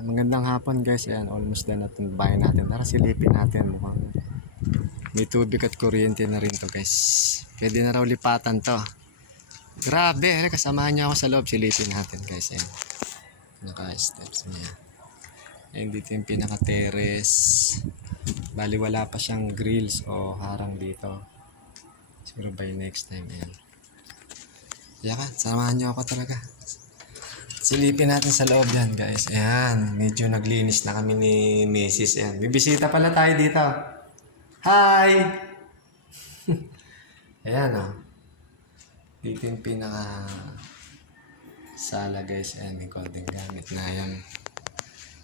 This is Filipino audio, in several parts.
Magandang hapon guys. Ayan, almost done natin bahay natin. Tara silipin natin. Mukhang may tubig at kuryente na rin to guys. Pwede na raw lipatan to. Grabe, kasamahan niyo ako sa loob. Silipin natin guys. Ayan. Naka-steps niya. Ayan dito yung pinaka-terrace. Bali wala pa siyang grills o harang dito. Siguro by next time. Ayan. Yaka, samahan niyo ako talaga. Silipin natin sa loob yan guys. Ayan, medyo naglinis na kami ni Mrs. Ayan, bibisita pala tayo dito. Hi! Ayan o. Dito yung pinaka sala guys. Ayan, may konting gamit na yan.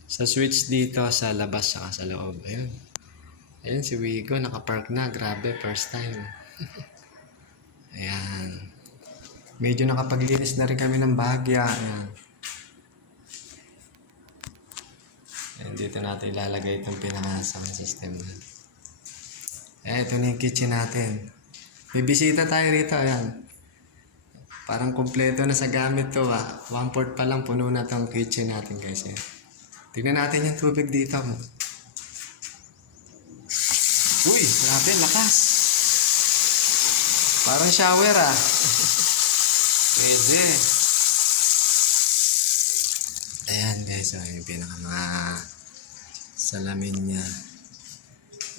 Sa switch dito sa labas saka sa loob. Ayan. Ayan si Wigo nakapark na. Grabe, first time. Ayan. Medyo nakapaglinis na rin kami ng bahagya. Ayan. And dito natin ilalagay itong pinaka-sound system na. Ito na yung kitchen natin. May bisita tayo rito. Ayan. Parang kumpleto na sa gamit to. 1/4 pa lang puno na itong kitchen natin guys. Ayan. Tignan natin yung tubig dito. Uy, grabe, lakas. Parang shower Pwede. Ayan guys, yung pinaka mga salamin niya.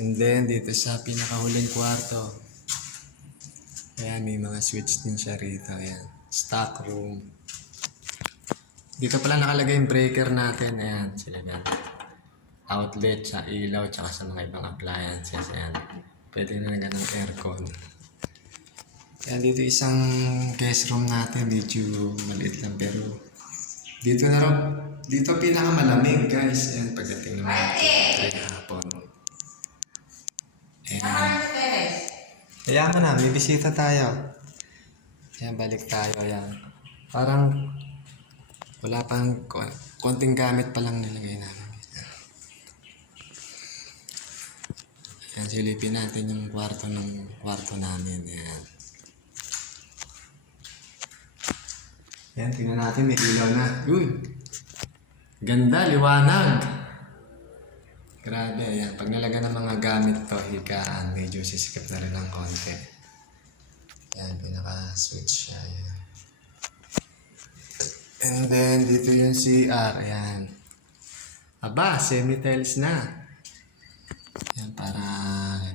And then dito sa pinakahuling kwarto. Ayan, may mga switch din siya rito. Ayan, stock room. Dito pala nakalagay yung breaker natin. Ayan, sila yan. Outlet sa ilaw tsaka sa mga ibang appliances. Ayan, pwede na ng aircon. Ayan, dito isang guest room natin. Medyo maliit lang pero dito na rin, dito pinakamalamig guys. Ayan, pagdating naman natin hapon. Ayan. Ayan mo na, may bisita tayo. Ayan, balik tayo. Ayan. Parang wala pang konting gamit pa lang nilagay namin. Ayan, silipin natin yung kwarto namin. Ayan. Ayan, tingnan natin, may ilaw na. Uy! Ganda, liwanag! Grabe, ayan. Pag nalaga ng mga gamit to, higaan, medyo sisikip na rin ng konti. Ayan, pinaka-switch siya. Ayan. And then, dito yung CR. Ayan. Aba, semi-tiles na. Ayan, para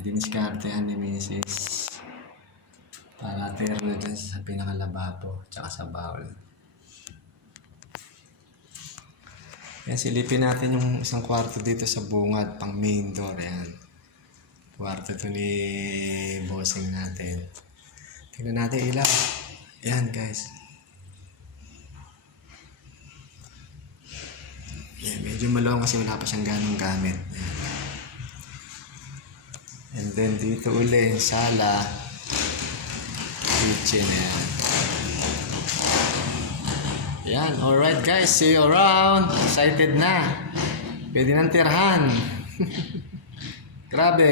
diniskartehan ni Mrs. Para tira na dyan sa pinaka-lababo, tsaka sa bowl. Ayan, silipin natin yung isang kwarto dito sa bungad, pang main door. Ayan. Kwarto to ni bossing natin. Tingnan natin ilaw. Ayan guys. Ayan, medyo malawang kasi wala pa siyang ganong gamit. Ayan. And then dito uli, sala, kitchen. Ayan. Yan, alright guys, see you around. Excited na. Pwede nang tirahan. Grabe.